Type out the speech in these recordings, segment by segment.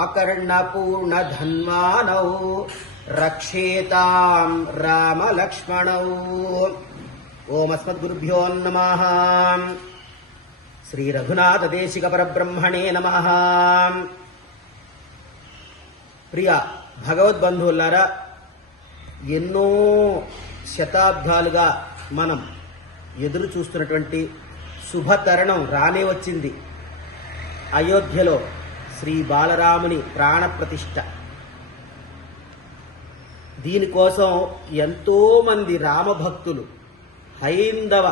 ఆకర్ణపూర్ణధన్వానౌ రక్షేతాం రామలక్ష్మణౌ. ఓం అస్మద్గురుభ్యో నమః. శ్రీ రఘునాథ దేశిక పరబ్రహ్మణే నమః. ప్రియ భగవద్బంధువులారా, ఎన్నో శతాబ్దాలుగా మనం ఎదురు చూస్తున్నటువంటి శుభతరుణం రానే వచ్చింది. అయోధ్యలో శ్రీ బాలరాముని ప్రాణప్రతిష్ఠ. దీనికోసం ఎంతో మంది రామభక్తులు, హైందవ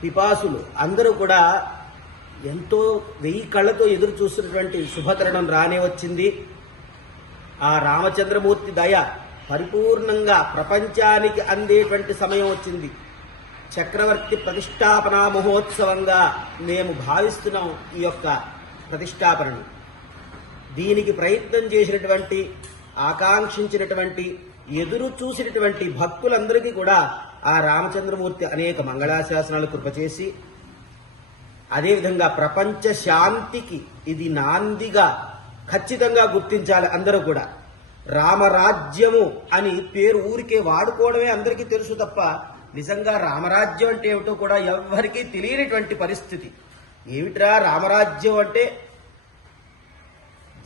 పిపాసులు అందరూ కూడా ఎంతో 1000 కళ్ళతో ఎదురు చూస్తున్నటువంటి శుభతరుణం రానే వచ్చింది. ఆ రామచంద్రమూర్తి దయ పరిపూర్ణంగా ప్రపంచానికి అందేటువంటి సమయం వచ్చింది. చక్రవర్తి ప్రతిష్టాపనా మహోత్సవంగా మేము భావిస్తున్నాం ఈ యొక్క ప్రతిష్టాపనను. దీనికి ప్రయత్నం చేసినటువంటి, ఆకాంక్షించినటువంటి, ఎదురు చూసినటువంటి భక్తులందరికీ కూడా ఆ రామచంద్రమూర్తి అనేక మంగళాశాసనాలు కృపచేసి, అదేవిధంగా ప్రపంచ శాంతికి ఇది నాందిగా ఖచ్చితంగా గుర్తించాలి. అందరూ కూడా రామరాజ్యము అని పేరు ఊరికే వాడుకోవడమే అందరికీ తెలుసు తప్ప నిజంగా రామరాజ్యం అంటే ఏమిటో కూడా ఎవ్వరికీ తెలియనటువంటి పరిస్థితి. ఏమిట్రా రామరాజ్యం అంటే?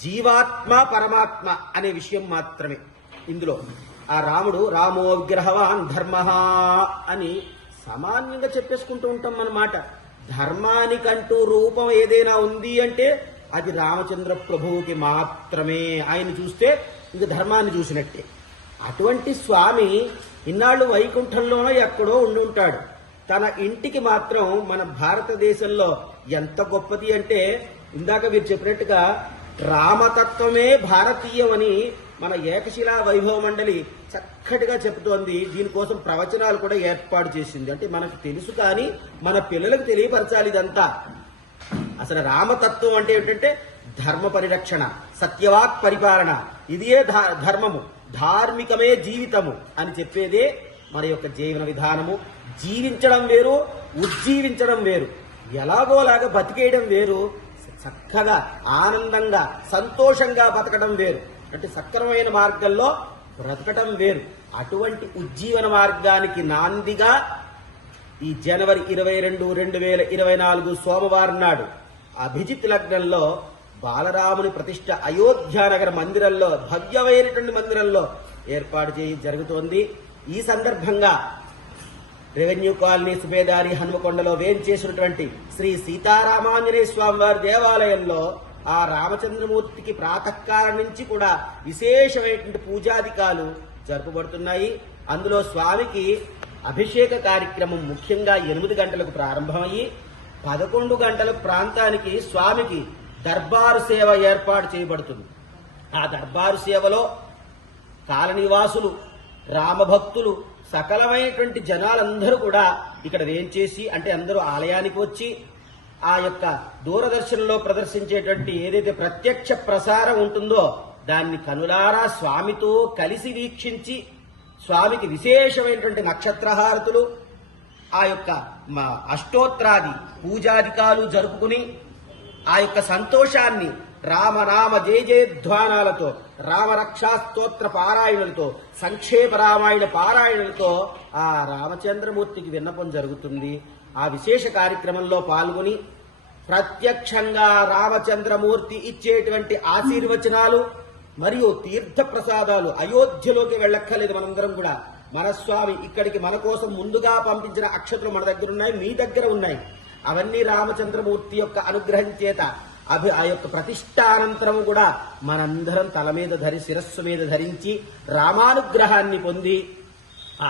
జీవాత్మ పరమాత్మ అనే విషయం మాత్రమే. ఇందులో ఆ రాముడు రామో విగ్రహవాన్ ధర్మ అని సామాన్యంగా చెప్పేసుకుంటూ ఉంటాం అన్నమాట. ధర్మానికంటూ రూపం ఏదైనా ఉంది అంటే అది రామచంద్ర ప్రభువుకి మాత్రమే. ఆయన చూస్తే ఇంక ధర్మాన్ని చూసినట్టే. అటువంటి స్వామి ఇన్నాళ్ళు వైకుంఠంలోనో ఎక్కడో ఉండుంటాడు. తన ఇంటికి మాత్రం మన భారతదేశంలో ఎంత గొప్పది అంటే, ఇందాక మీరు చెప్పినట్టుగా రామతత్వమే భారతీయమని మన ఏకశిలా వైభవ మండలి చక్కటిగా చెబుతోంది. దీనికోసం ప్రవచనాలు కూడా ఏర్పాటు చేసింది. అంటే మనకు తెలుసు, కానీ మన పిల్లలకు తెలియపరచాలి ఇదంతా. అసలు రామతత్వం అంటే ఏంటంటే ధర్మ పరిరక్షణ, సత్యవాక్ పరిపాలన, ఇదే ధర్మము, ధార్మికమే జీవితము అని చెప్పేదే మన యొక్క జీవన విధానము. జీవించడం వేరు, ఉజ్జీవించడం వేరు. ఎలాగోలాగా బతికేయడం వేరు, చక్కగా ఆనందంగా సంతోషంగా బతకడం వేరు. అంటే సక్రమమైన మార్గంలో బ్రతకటం వేరు. అటువంటి ఉజ్జీవన మార్గానికి నాందిగా ఈ జనవరి 22, 2024 సోమవారం నాడు అభిజిత్ లగ్నంలో బాలరాముని ప్రతిష్ఠ అయోధ్యానగర మందిరంలో, భవ్యమైనటువంటి మందిరంలో ఏర్పాటు చేయి జరుగుతోంది. ఈ సందర్భంగా రెవెన్యూ కాలనీ సుబేదారి హనుమకొండలో వేంచేసినటువంటి శ్రీ సీతారామాంజనేయ స్వామి వారి దేవాలయంలో ఆ రామచంద్రమూర్తికి ప్రాతకాలం నుంచి కూడా విశేషమైనటువంటి పూజాధికాలు జరుపబడుతున్నాయి. అందులో స్వామికి అభిషేక కార్యక్రమం ముఖ్యంగా 8 గంటలకు ప్రారంభమయ్యి 11 గంటల ప్రాంతానికి స్వామికి దర్బారు సేవ ఏర్పాటు చేయబడుతుంది. ఆ దర్బారు సేవలో కాలనివాసులు, రామభక్తులు, సకలమైనటువంటి జనాలందరూ కూడా ఇక్కడ వేంచేసి, అంటే అందరూ ఆలయానికి వచ్చి ఆ యొక్క దూరదర్శన్లో ప్రదర్శించేటువంటి ఏదైతే ప్రత్యక్ష ప్రసారం ఉంటుందో దాన్ని కనులారా స్వామితో కలిసి వీక్షించి, స్వామికి విశేషమైనటువంటి నక్షత్రహారతులు, ఆ యొక్క అష్టోత్తరాది పూజాధికాలు జరుపుకుని ఆ యొక్క సంతోషాన్ని రామనామ జయ జయధ్వానాలతో, రామరక్షా స్తోత్ర పారాయణలతో, సంక్షేప రామాయణ పారాయణలతో ఆ రామచంద్రమూర్తికి విన్నపం జరుగుతుంది. ఆ విశేష కార్యక్రమంలో పాల్గొని ప్రత్యక్షంగా రామచంద్రమూర్తి ఇచ్చేటువంటి ఆశీర్వచనాలు మరియు తీర్థ ప్రసాదాలు, అయోధ్యలోకి వెళ్ళక్కర్లేదు మనందరం కూడా. మన స్వామి ఇక్కడికి మన కోసం ముందుగా పంపించిన అక్షతలు మన దగ్గర ఉన్నాయి, మీ దగ్గర ఉన్నాయి. అవన్నీ రామచంద్రమూర్తి యొక్క అనుగ్రహం చేత ఆ యొక్క ప్రతిష్టానంతరము కూడా మనందరం తల మీద శిరస్సు మీద ధరించి రామానుగ్రహాన్ని పొంది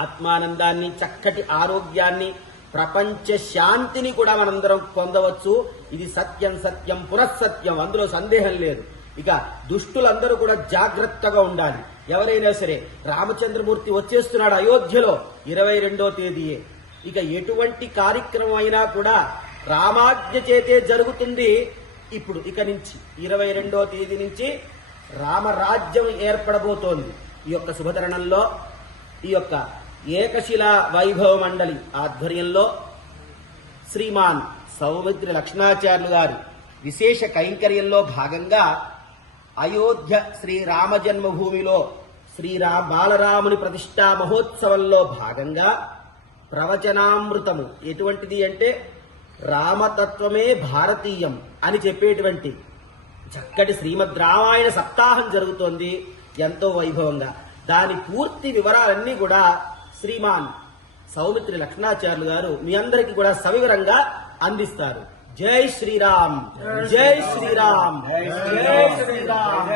ఆత్మానందాన్ని, చక్కటి ఆరోగ్యాన్ని, ప్రపంచ శాంతిని కూడా మనందరం పొందవచ్చు. ఇది సత్యం సత్యం పునఃసత్యం, అందులో సందేహం లేదు. ఇక దుష్టులందరూ కూడా జాగ్రత్తగా ఉండాలి. ఎవరైనా సరే, రామచంద్రమూర్తి వచ్చేస్తున్నాడు అయోధ్యలో 22వ తేదీయే. ఇక ఎటువంటి కార్యక్రమం అయినా కూడా రామాజ్ఞ చేతే జరుగుతుంది. ఇప్పుడు ఇక నుంచి 22వ తేదీ నుంచి రామరాజ్యం ఏర్పడబోతోంది. ఈ యొక్క శుభతరుణంలో ఈ యొక్క ఏకశిలా వైభవ మండలి ఆధ్వర్యంలో శ్రీమాన్ సౌమిత్రి లక్ష్మణాచార్యులు గారి విశేష కైంకర్యంలో భాగంగా అయోధ్య శ్రీరామ జన్మభూమిలో బాలరాముని ప్రతిష్టా మహోత్సవంలో భాగంగా ప్రవచనామృతము ఎటువంటిది అంటే రామతత్వమే భారతీయం అని చెప్పేటువంటి చక్కటి శ్రీమద్ రామాయణ సప్తాహం జరుగుతోంది ఎంతో వైభవంగా. దాని పూర్తి వివరాలన్నీ కూడా శ్రీమాన్ సౌమిత్రి లక్ష్మణాచార్యులు గారు మీ అందరికీ కూడా సవివరంగా అందిస్తారు. జై శ్రీరామ్, జై శ్రీరామ్, జై శ్రీరామ్.